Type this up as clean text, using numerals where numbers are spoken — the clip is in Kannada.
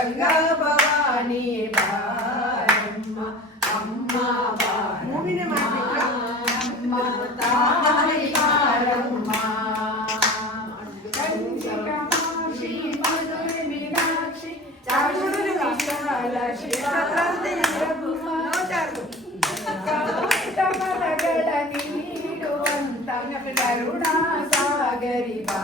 ಗಂಗಾ ಭವಾನಿ ಬಾರಮ್ಮ ಅಮ್ಮ ಬಾರಮ್ಮ ಅಮ್ಮ ತಾಯಿ ಬಾರಮ್ಮ ಕಂಚಿ ಕಾಮಾಕ್ಷಿ ಮಧುರೆ ಮೀನಾಕ್ಷಿ ಚಾಮುಂಡಿ ವಿಶಾಲ ಶಿವರಾತ್ರಿ ಮರಗಳ ನೀಡುವಂತ ಕರುಣಾ ಸಾಗರಿ ಬಾ